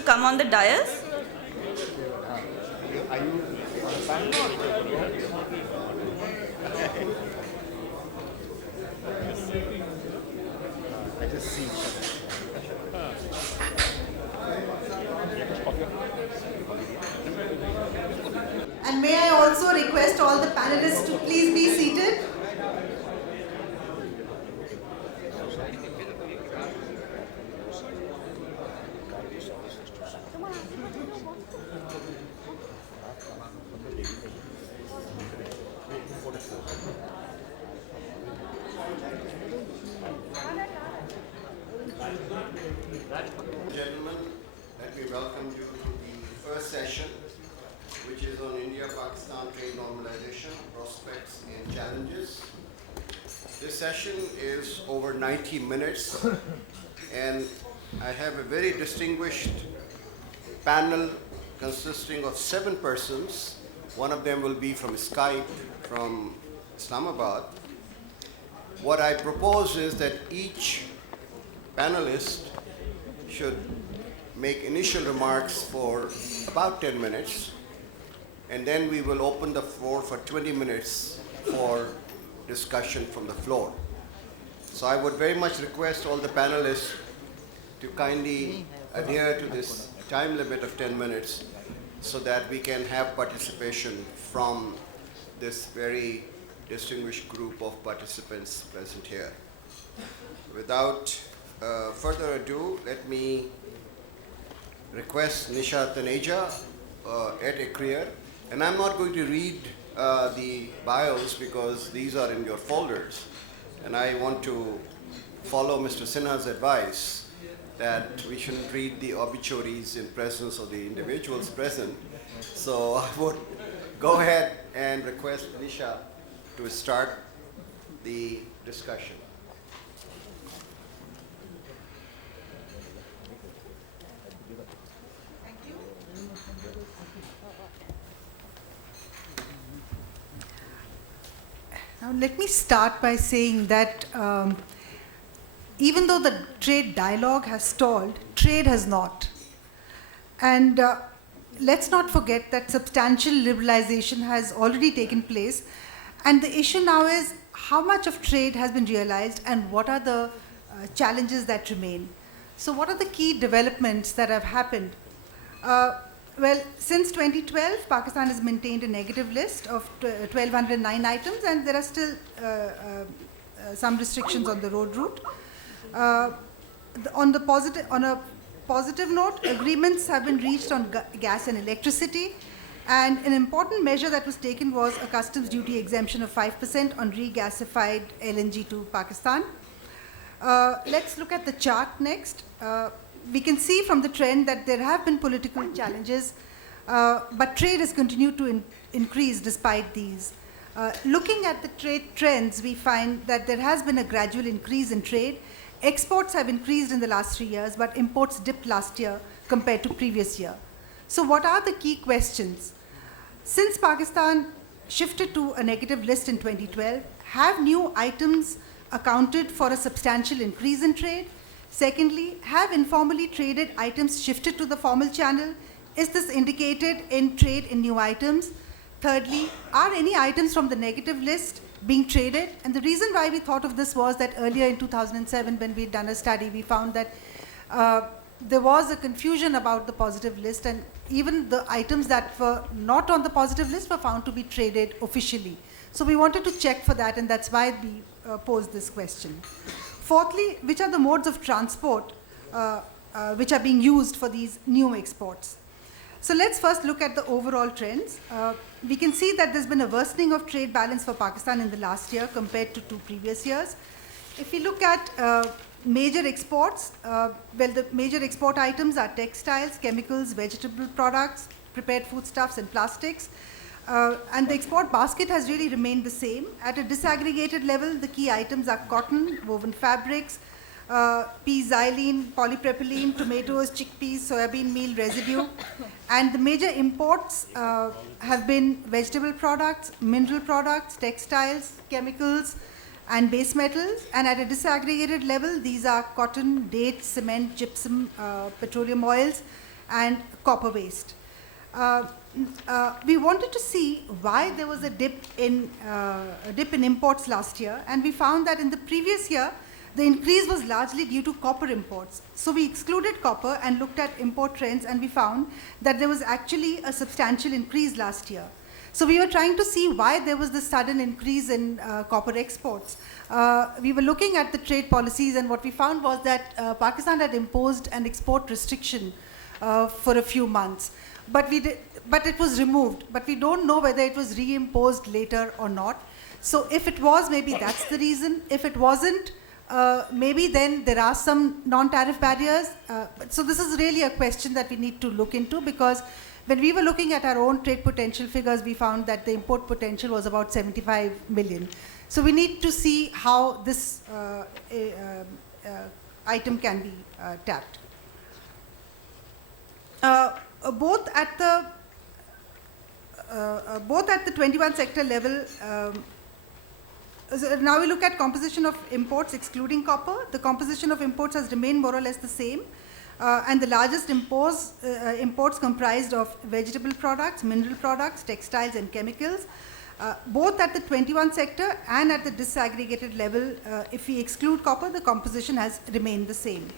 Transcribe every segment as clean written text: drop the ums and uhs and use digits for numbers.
to come on the dais. Are you on the panel? I just see. And may I also request all the panelists to please be seated. Gentlemen, let me welcome you to the first session, which is on India-Pakistan trade normalization, prospects and challenges. This session is over 90 minutes, and I have a very distinguished panel consisting of 7 persons. One of them will be from Skype, from Islamabad. What I propose is that each panelist should make initial remarks for about 10 minutes, and then we will open the floor for 20 minutes for discussion from the floor. So I would very much request all the panelists to kindly adhere to this time limit of 10 minutes so that we can have participation from this very distinguished group of participants present here. Without further ado, let me request Nisha Taneja at ICRIER, and I'm not going to read the bios because these are in your folders, and I want to follow Mr. Sinha's advice that we shouldn't read the obituaries in presence of the individuals present. So I would go ahead and request Nisha to start the discussion. Now, let me start by saying that even though the trade dialogue has stalled, trade has not. And let's not forget that substantial liberalization has already taken place. And the issue now is how much of trade has been realized and what are the challenges that remain. So what are the key developments that have happened? Well, since 2012, Pakistan has maintained a negative list of 1,209 items, and there are still some restrictions on the road route. On a positive note, agreements have been reached on gas and electricity, and an important measure that was taken was a customs duty exemption of 5% on regasified LNG to Pakistan. Let's look at the chart next. We can see from the trend that there have been political challenges, but trade has continued to increase despite these. Looking at the trade trends, we find that there has been a gradual increase in trade. Exports have increased in the last 3 years, but imports dipped last year compared to previous year. So what are the key questions? Since Pakistan shifted to a negative list in 2012, have new items accounted for a substantial increase in trade? Secondly, have informally traded items shifted to the formal channel? Is this indicated in trade in new items? Thirdly, are any items from the negative list being traded? And the reason why we thought of this was that earlier in 2007, when we'd done a study, we found that there was a confusion about the positive list, and even the items that were not on the positive list were found to be traded officially. So we wanted to check for that, and that's why we posed this question. Fourthly, which are the modes of transport which are being used for these new exports? So let's first look at the overall trends. We can see that there's been a worsening of trade balance for Pakistan in the last year compared to 2 previous years. If we look at major exports, well, the major export items are textiles, chemicals, vegetable products, prepared foodstuffs, and plastics. And the export basket has really remained the same. At a disaggregated level, the key items are cotton, woven fabrics, pea xylene, polypropylene, tomatoes, chickpeas, soybean meal residue. And the major imports have been vegetable products, mineral products, textiles, chemicals, and base metals. And at a disaggregated level, these are cotton, dates, cement, gypsum, petroleum oils, and copper waste. We wanted to see why there was a dip in imports last year, and we found that in the previous year, the increase was largely due to copper imports. So we excluded copper and looked at import trends, and we found that there was actually a substantial increase last year. So we were trying to see why there was this sudden increase in copper exports. We were looking at the trade policies, and what we found was that Pakistan had imposed an export restriction for a few months. But it was removed. But we don't know whether it was reimposed later or not. So if it was, maybe that's the reason. If it wasn't, maybe then there are some non-tariff barriers. So this is really a question that we need to look into, because when we were looking at our own trade potential figures, we found that the import potential was about 75 million. So we need to see how this item can be tapped. Both at the 21 sector level, so now we look at composition of imports excluding copper. The composition of imports has remained more or less the same, and the largest imports comprised of vegetable products, mineral products, textiles, and chemicals. Both at the 21 sector and at the disaggregated level, if we exclude copper, the composition has remained the same.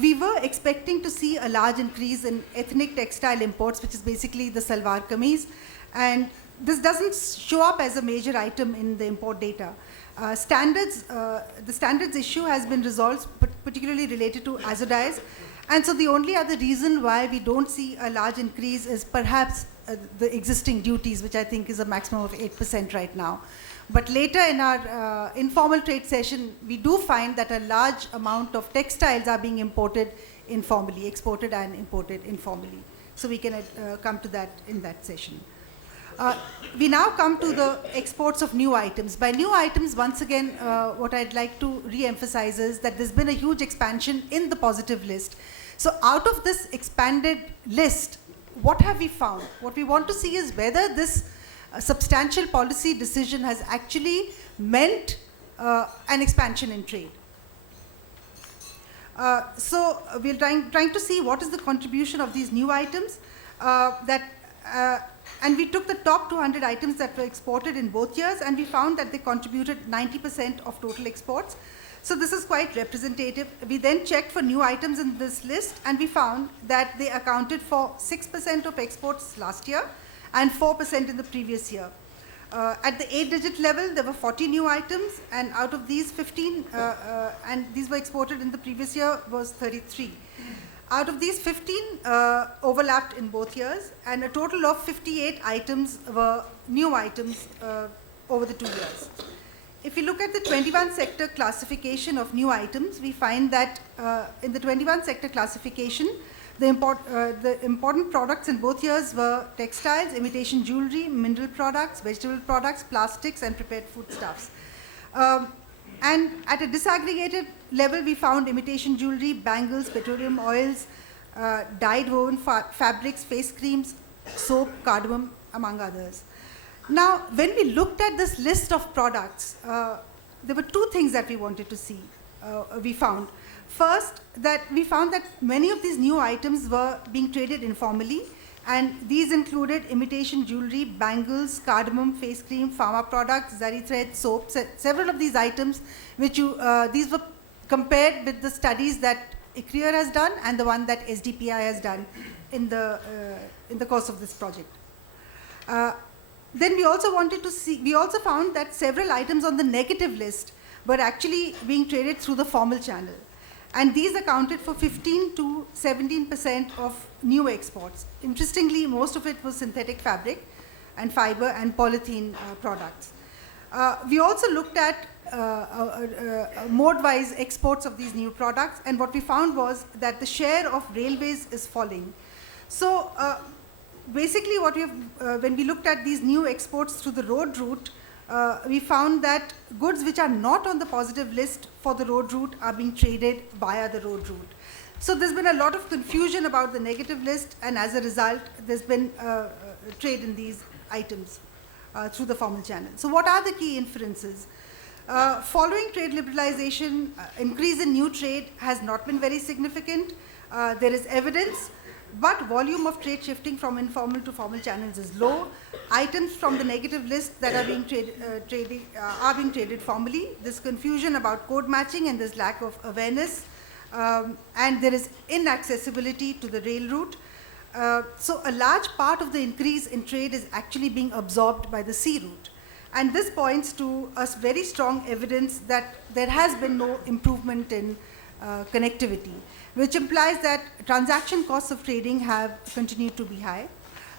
We were expecting to see a large increase in ethnic textile imports, which is basically the salwar kameez, and this doesn't show up as a major item in the import data. The standards issue has been resolved, particularly related to azodize, and so the only other reason why we don't see a large increase is perhaps the existing duties, which I think is a maximum of 8% right now. But later in our informal trade session, we do find that a large amount of textiles are being imported informally, exported and imported informally. So we can come to that in that session. We now come to the exports of new items. By new items, once again, what I'd like to re-emphasize is that there's been a huge expansion in the positive list. So out of this expanded list, what have we found? What we want to see is whether this substantial policy decision has actually meant an expansion in trade. So we're trying to see what is the contribution of these new items and we took the top 200 items that were exported in both years, and we found that they contributed 90% of total exports. So this is quite representative. We then checked for new items in this list, and we found that they accounted for 6% of exports last year and 4% in the previous year. At the 8-digit level, there were 40 new items, and out of these 15, and these were exported in the previous year, was 33. Out of these, 15 overlapped in both years, and a total of 58 items were new items over the 2 years. If you look at the 21 sector classification of new items, we find that in the 21 sector classification, the important products in both years were textiles, imitation jewelry, mineral products, vegetable products, plastics, and prepared foodstuffs. And at a disaggregated level, we found imitation jewelry, bangles, petroleum oils, dyed woven fabrics, face creams, soap, cardamom, among others. Now, when we looked at this list of products, there were two things that we wanted to see, we found. First, that we found that many of these new items were being traded informally, and these included imitation jewelry, bangles, cardamom, face cream, pharma products, zari thread, soap, several of these items, these were compared with the studies that ICRIER has done and the one that SDPI has done in the course of this project. Then we also wanted to see, we also found that several items on the negative list were actually being traded through the formal channel. And these accounted for 15 to 17% of new exports. Interestingly, most of it was synthetic fabric and fiber and polythene products. We also looked at mode-wise exports of these new products, and what we found was that the share of railways is falling. So basically what we have, when we looked at these new exports through the road route, we found that goods which are not on the positive list for the road route are being traded via the road route. So there's been a lot of confusion about the negative list, and as a result, there's been trade in these items through the formal channel. So what are the key inferences? Following trade liberalization, increase in new trade has not been very significant. There is evidence but volume of trade shifting from informal to formal channels is low. Items from the negative list that are being traded formally. There's confusion about code matching and there's lack of awareness, and there is inaccessibility to the rail route. So a large part of the increase in trade is actually being absorbed by the sea route. And this points to us very strong evidence that there has been no improvement in connectivity, which implies that transaction costs of trading have continued to be high.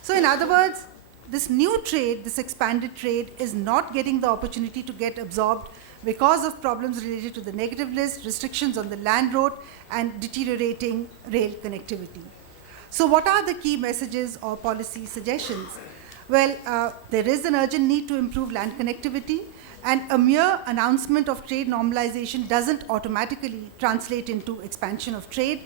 So in other words, this new trade, this expanded trade, is not getting the opportunity to get absorbed because of problems related to the negative list, restrictions on the land road, and deteriorating rail connectivity. So what are the key messages or policy suggestions? Well, there is an urgent need to improve land connectivity, and a mere announcement of trade normalization doesn't automatically translate into expansion of trade.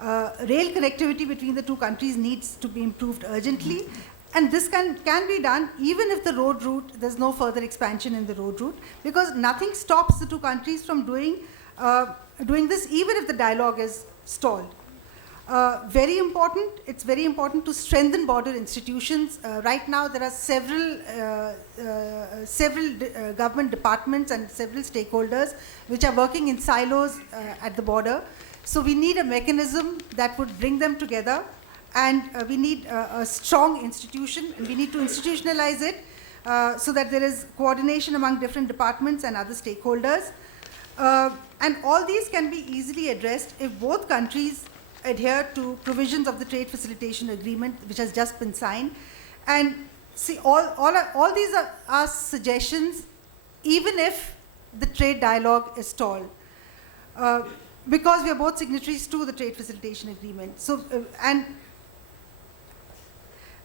Rail connectivity between the two countries needs to be improved urgently, and this can be done even if the road route, there's no further expansion in the road route, because nothing stops the two countries from doing this even if the dialogue is stalled. It's very important to strengthen border institutions. Right now there are several government departments and several stakeholders which are working in silos at the border. So we need a mechanism that would bring them together, and we need a strong institution, and we need to institutionalize it so that there is coordination among different departments and other stakeholders. And all these can be easily addressed if both countries adhere to provisions of the Trade Facilitation Agreement, which has just been signed. And see, all these are suggestions, even if the trade dialogue is stalled, because we are both signatories to the Trade Facilitation Agreement. So,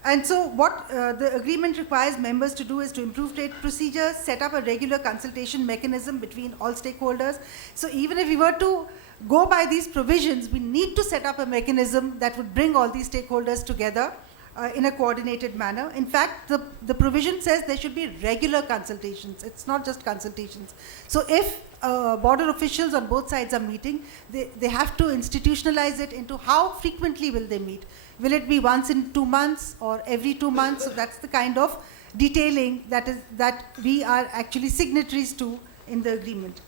and so what the agreement requires members to do is to improve trade procedures, set up a regular consultation mechanism between all stakeholders. So even if we were to go by these provisions, we need to set up a mechanism that would bring all these stakeholders together in a coordinated manner. In fact, the provision says there should be regular consultations. It's not just consultations. So if border officials on both sides are meeting, they have to institutionalize it into how frequently will they meet. Will it be once in 2 months or every 2 months? So that's the kind of detailing that we are actually signatories to in the agreement.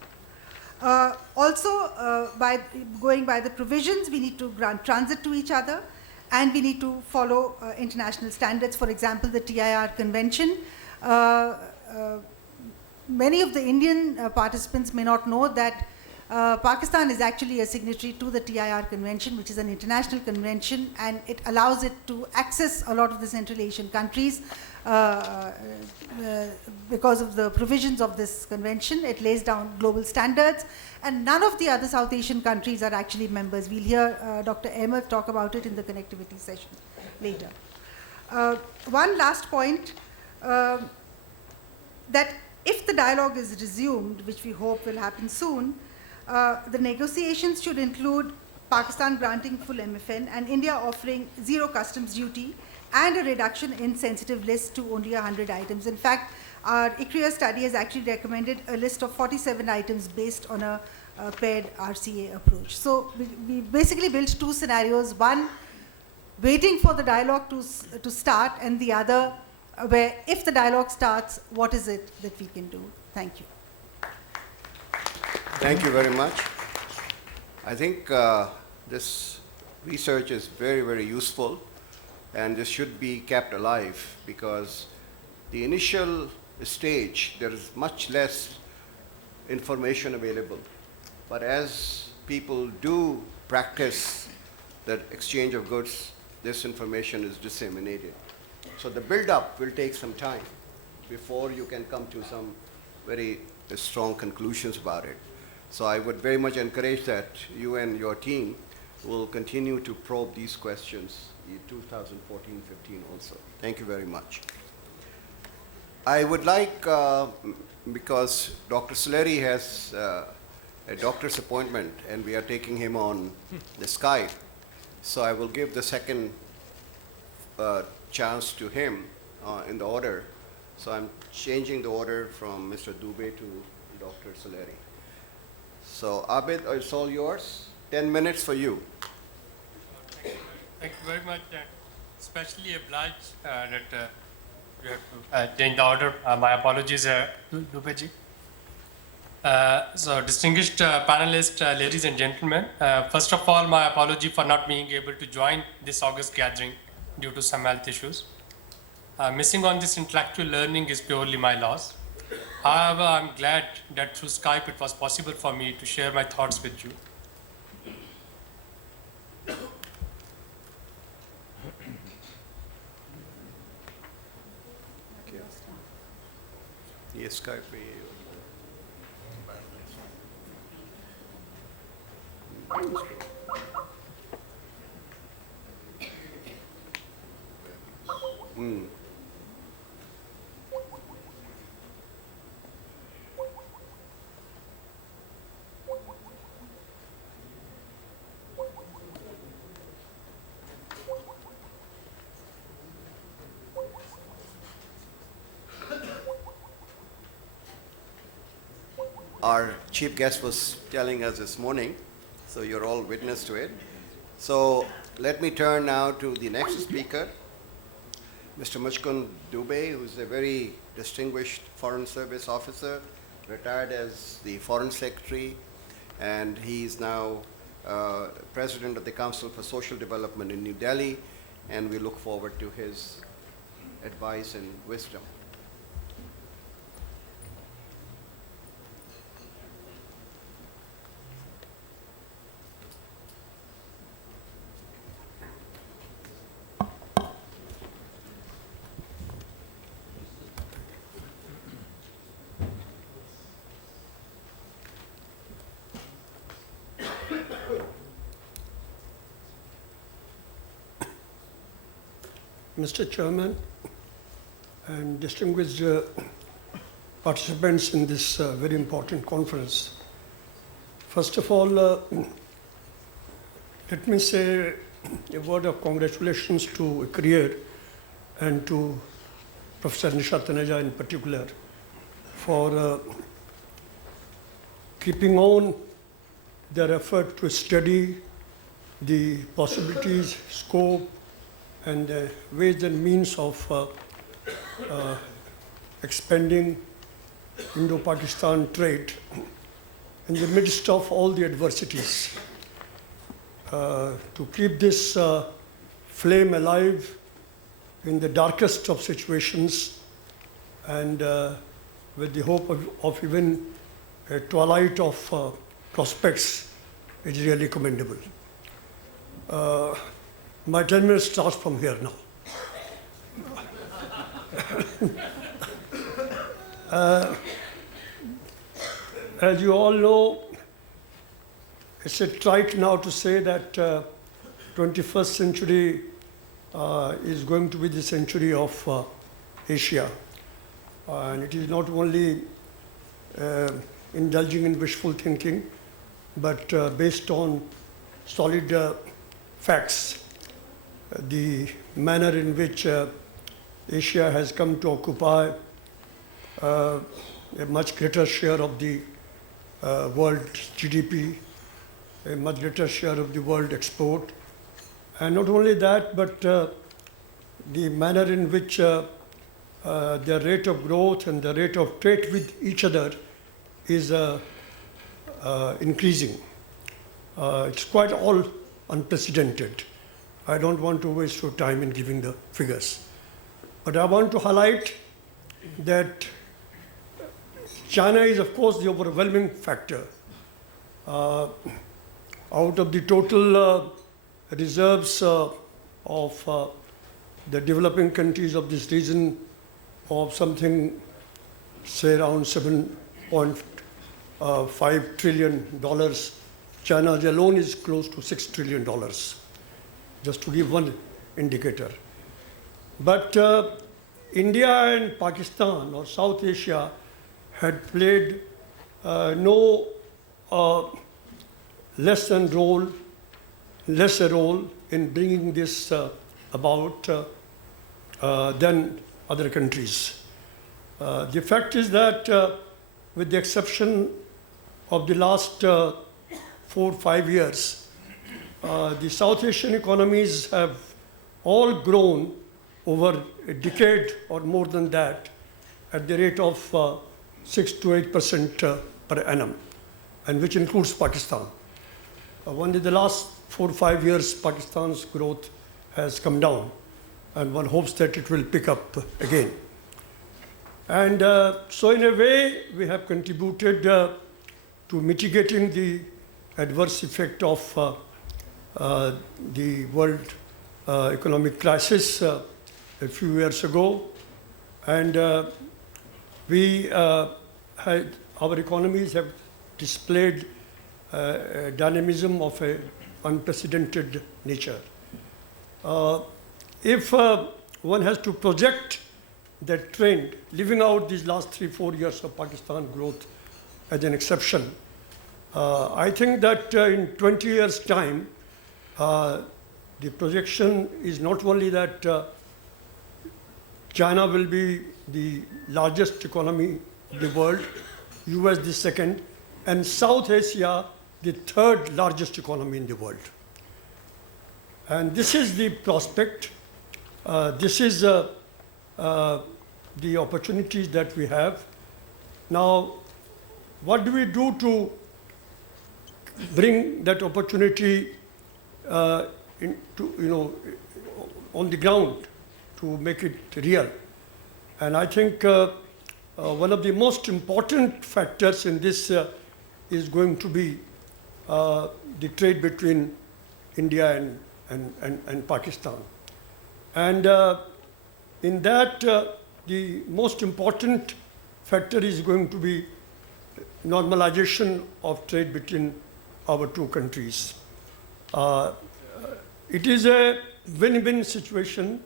Also, by going by the provisions, we need to grant transit to each other, and we need to follow international standards. For example, the TIR convention. Many of the Indian participants may not know that Pakistan is actually a signatory to the TIR convention, which is an international convention, and it allows it to access a lot of the Central Asian countries because of the provisions of this convention. It lays down global standards, and none of the other South Asian countries are actually members. We'll hear Dr. Ahmed talk about it in the connectivity session later. One last point, that if the dialogue is resumed, which we hope will happen soon, the negotiations should include Pakistan granting full MFN and India offering zero customs duty and a reduction in sensitive lists to only 100 items. In fact, our ICRIER study has actually recommended a list of 47 items based on a paired RCA approach. So we basically built two scenarios, one waiting for the dialogue to start, and the other where if the dialogue starts, what is it that we can do? Thank you. Thank you very much. I think this research is very, very useful, and this should be kept alive, because the initial stage, there is much less information available. But as people do practice the exchange of goods, this information is disseminated. So the build-up will take some time before you can come to some very strong conclusions about it. So I would very much encourage that you and your team will continue to probe these questions in 2014-15 also. Thank you very much. I would like, because Dr. Suleri has a doctor's appointment and we are taking him on the Skype, so I will give the second chance to him in the order. So I'm changing the order from Mr. Dubey to Dr. Suleri. So Abid, it's all yours. 10 minutes for you. Thank you very much, and especially obliged that you have to change the order. My apologies, Dubey ji. So, distinguished panelists, ladies and gentlemen, first of all, my apology for not being able to join this August gathering due to some health issues. Missing on this intellectual learning is purely my loss. However, I'm glad that through Skype it was possible for me to share my thoughts with you. Yes, Skype. Our chief guest was telling us this morning, so you're all witness to it. So let me turn now to the next speaker, Mr. Muchkund Dubey, who's a very distinguished Foreign Service officer, retired as the Foreign Secretary, and he's now President of the Council for Social Development in New Delhi, and we look forward to his advice and wisdom. Mr. Chairman and distinguished participants in this very important conference. First of all, let me say a word of congratulations to ICRIER and to Professor Nishat Taneja in particular for keeping on their effort to study the possibilities, scope, and ways and means of expanding Indo-Pakistan trade in the midst of all the adversities. To keep this flame alive in the darkest of situations and with the hope of even a twilight of prospects is really commendable. My 10 minutes starts from here now. As you all know, it's a trite now to say that 21st century is going to be the century of Asia. And it is not only indulging in wishful thinking, but based on solid facts. The manner in which Asia has come to occupy a much greater share of the world GDP, a much greater share of the world export. And not only that, but the manner in which their rate of growth and the rate of trade with each other is increasing. It's quite all unprecedented. I don't want to waste your time in giving the figures. But I want to highlight that China is, of course, the overwhelming factor. Out of the total reserves of the developing countries of this region of something, say around $7.5 trillion, China alone is close to $6 trillion. Just to give one indicator. But India and Pakistan or South Asia had played no lesser role in bringing this about than other countries. The fact is that with the exception of the last 4 or 5 years, the South Asian economies have all grown over a decade or more than that at the rate of 6 to 8% per annum, and which includes Pakistan. Only the last 4 or 5 years, Pakistan's growth has come down, and one hopes that it will pick up again. And so in a way, we have contributed to mitigating the adverse effect of the world economic crisis a few years ago. And our economies have displayed dynamism of an unprecedented nature. If one has to project that trend, leaving out these last 3-4 years of Pakistan growth as an exception, I think that in 20 years' time, the projection is not only that China will be the largest economy in the world, US the second, and South Asia the third largest economy in the world. And this is the prospect, this is the opportunities that we have. Now, what do we do to bring that opportunity on the ground, to make it real? And I think one of the most important factors in this is going to be the trade between India and Pakistan. And in that, the most important factor is going to be normalization of trade between our two countries. It is a win-win situation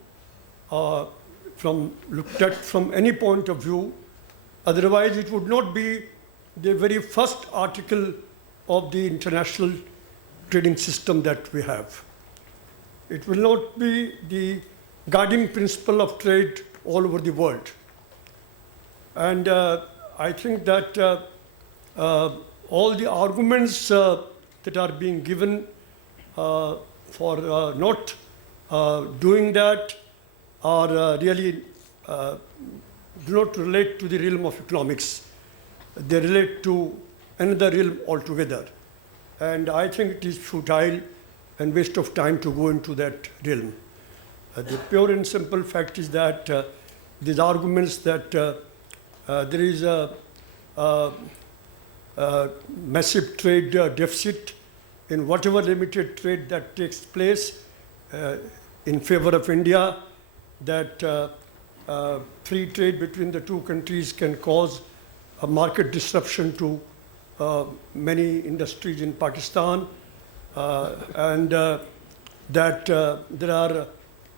looked at from any point of view. Otherwise, it would not be the very first article of the international trading system that we have. It will not be the guiding principle of trade all over the world. And I think that all the arguments that are being given for not doing that are really do not relate to the realm of economics. They relate to another realm altogether. And I think it is futile and waste of time to go into that realm. The pure and simple fact is that these arguments that there is a massive trade deficit in whatever limited trade that takes place in favor of India, that free trade between the two countries can cause a market disruption to many industries in Pakistan, and that there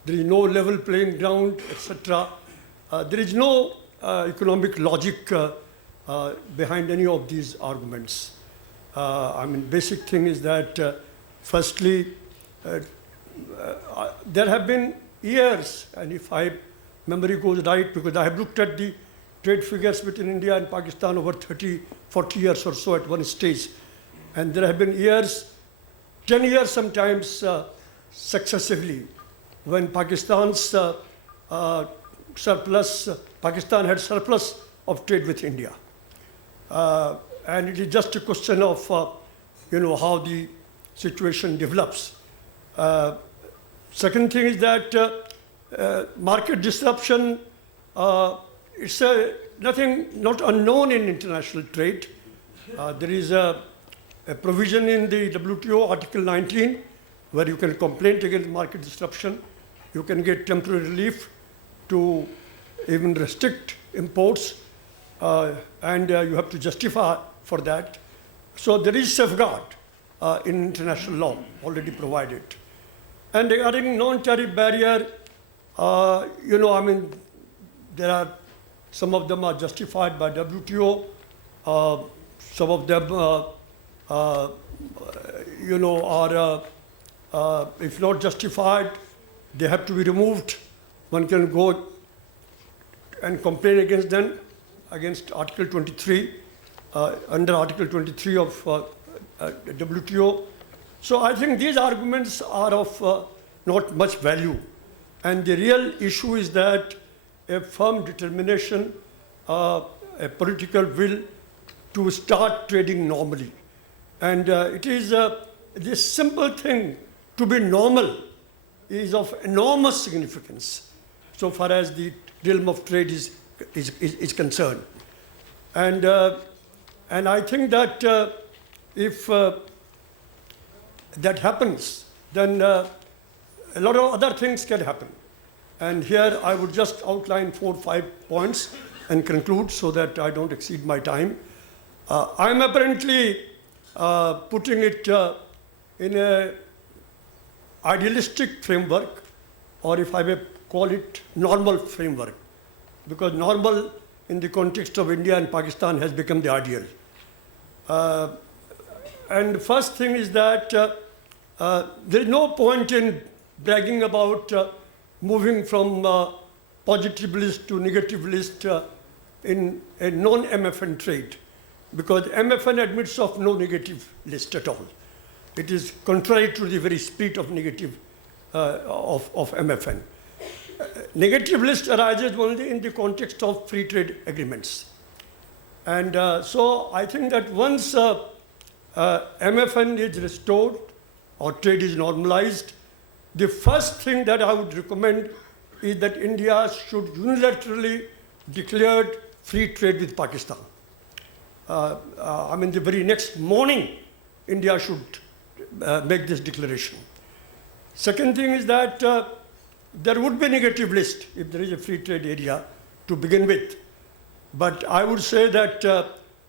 is no level playing ground, etc. There is no economic logic behind any of these arguments. I mean, basic thing is that, firstly, there have been years, and if my memory goes right, because I have looked at the trade figures between India and Pakistan over 30, 40 years or so at one stage, and there have been years, 10 years sometimes successively, when Pakistan's surplus, Pakistan had surplus of trade with India. And it is just a question of, how the situation develops. Second thing is that market disruption, it's not unknown in international trade. There is a provision in the WTO, Article 19, where you can complain against market disruption. You can get temporary relief to even restrict imports, and you have to justify for that. So there is safeguard in international law already provided. And regarding non-tariff barrier, there are, some of them are justified by WTO, some of them, are, if not justified, they have to be removed. One can go and complain against them, against Article 23, under Article 23 of WTO. So I think these arguments are of not much value. And the real issue is that a firm determination, a political will to start trading normally. And it is this simple thing, to be normal, is of enormous significance so far as the realm of trade is concerned. And I think that if that happens, then a lot of other things can happen. And here I would just outline 4 or 5 points and conclude so that I don't exceed my time. I'm apparently putting it in an idealistic framework, or if I may call it normal framework, because normal in the context of India and Pakistan has become the ideal. And the first thing is that there is no point in bragging about moving from positive list to negative list in a non-MFN trade, because MFN admits of no negative list at all. It is contrary to the very spirit of negative of MFN. Negative list arises only in the context of free trade agreements. And so I think that once MFN is restored or trade is normalized, the first thing that I would recommend is that India should unilaterally declare free trade with Pakistan. I mean, the very next morning, India should make this declaration. Second thing is that there would be a negative list if there is a free trade area to begin with. But I would say that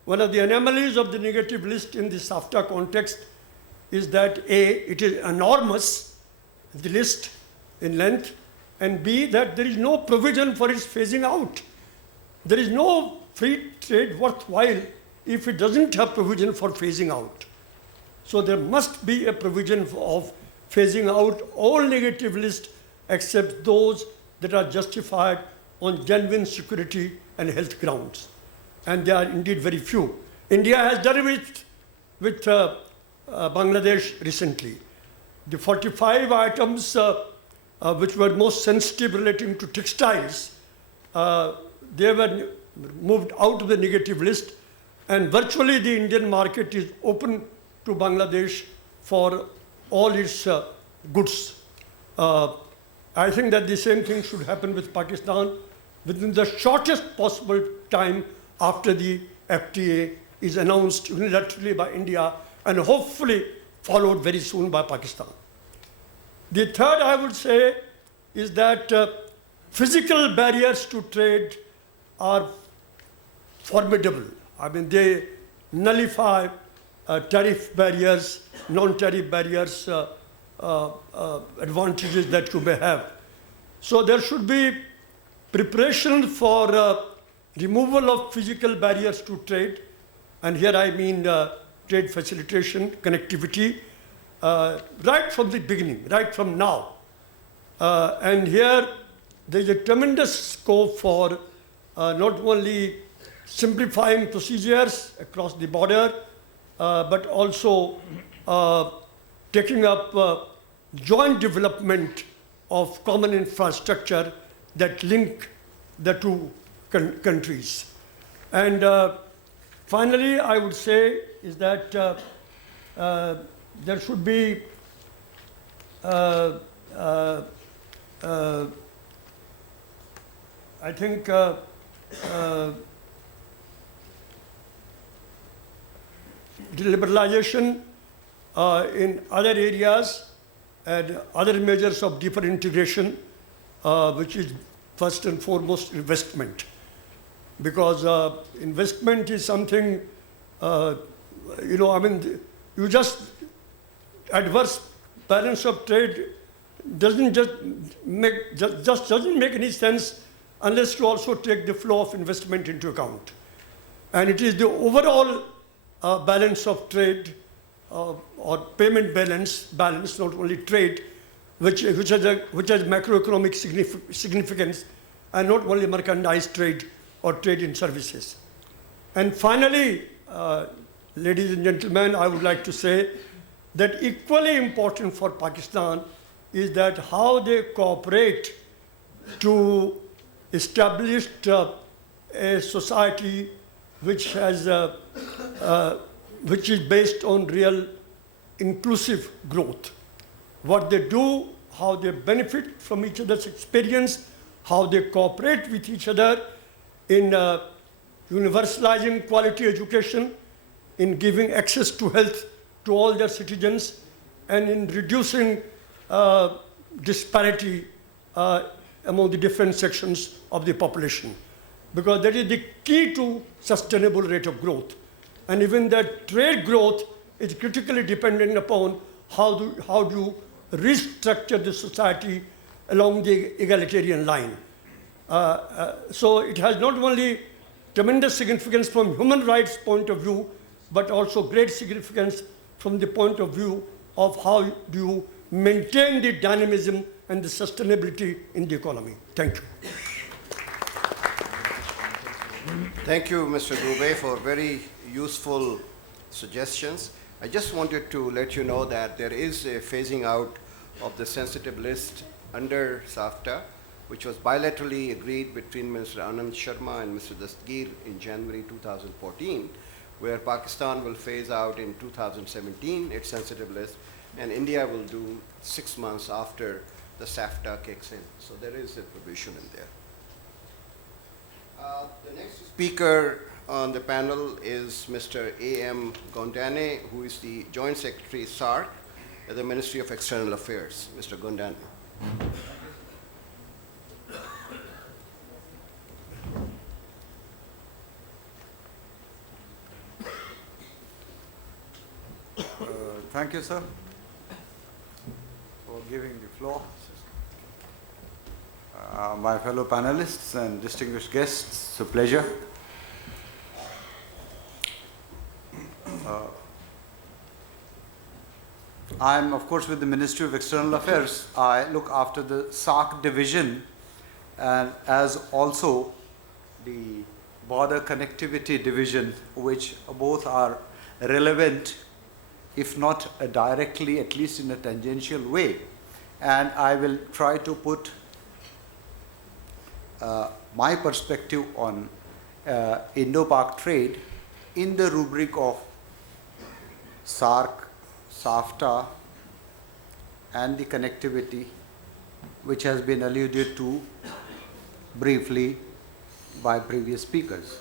one of the anomalies of the negative list in the SAFTA context is that A, it is enormous, the list in length, and B, that there is no provision for its phasing out. There is no free trade worthwhile if it doesn't have provision for phasing out. So there must be a provision of phasing out all negative lists except those that are justified on genuine security and health grounds. And there are indeed very few. India has done it with Bangladesh recently. The 45 items which were most sensitive relating to textiles, they were moved out of the negative list, and virtually the Indian market is open to Bangladesh for all its goods. I think that the same thing should happen with Pakistan within the shortest possible time after the FTA is announced unilaterally by India and hopefully followed very soon by Pakistan. The third I would say is that physical barriers to trade are formidable. I mean, they nullify tariff barriers, non-tariff barriers, advantages that you may have. So there should be preparation for removal of physical barriers to trade, and here I mean trade facilitation, connectivity, right from the beginning, right from now. And here there is a tremendous scope for not only simplifying procedures across the border, but also taking up joint development of common infrastructure that link the two countries. And finally, I would say is that there should be I think the liberalization in other areas and other measures of deeper integration, which is first and foremost investment. Because investment is something, you just, adverse balance of trade doesn't doesn't make any sense unless you also take the flow of investment into account. And it is the overall balance of trade or payment balance, not only trade, which has macroeconomic significance, and not only merchandise trade or trade in services. And finally, ladies and gentlemen, I would like to say that equally important for Pakistan is that how they cooperate to establish a society which has which is based on real inclusive growth. What they do, how they benefit from each other's experience, how they cooperate with each other in universalizing quality education, in giving access to health to all their citizens, and in reducing disparity among the different sections of the population. Because that is the key to sustainable rate of growth. And even that trade growth is critically dependent upon how do you restructure the society along the egalitarian line. So it has not only tremendous significance from human rights point of view, but also great significance from the point of view of how do you maintain the dynamism and the sustainability in the economy. Thank you. Thank you, Mr. Dubey, for very useful suggestions. I just wanted to let you know that there is a phasing out of the sensitive list under SAFTA, which was bilaterally agreed between Mr. Anand Sharma and Mr. Dastgir in January 2014, where Pakistan will phase out in 2017 its sensitive list, and India will do 6 months after the SAFTA kicks in. So there is a provision in there. The next speaker on the panel is Mr. A.M. Gondane, who is the Joint Secretary SAARC at the Ministry of External Affairs. Mr. Gondane. Thank you, sir, for giving the floor. My fellow panelists and distinguished guests, it's a pleasure. I'm, of course, with the Ministry of External Affairs. I look after the SAARC division and as also the border connectivity division, which both are relevant, if not directly, at least in a tangential way. And I will try to put my perspective on Indo-Pak trade in the rubric of SAARC, SAFTA, and the connectivity, which has been alluded to briefly by previous speakers.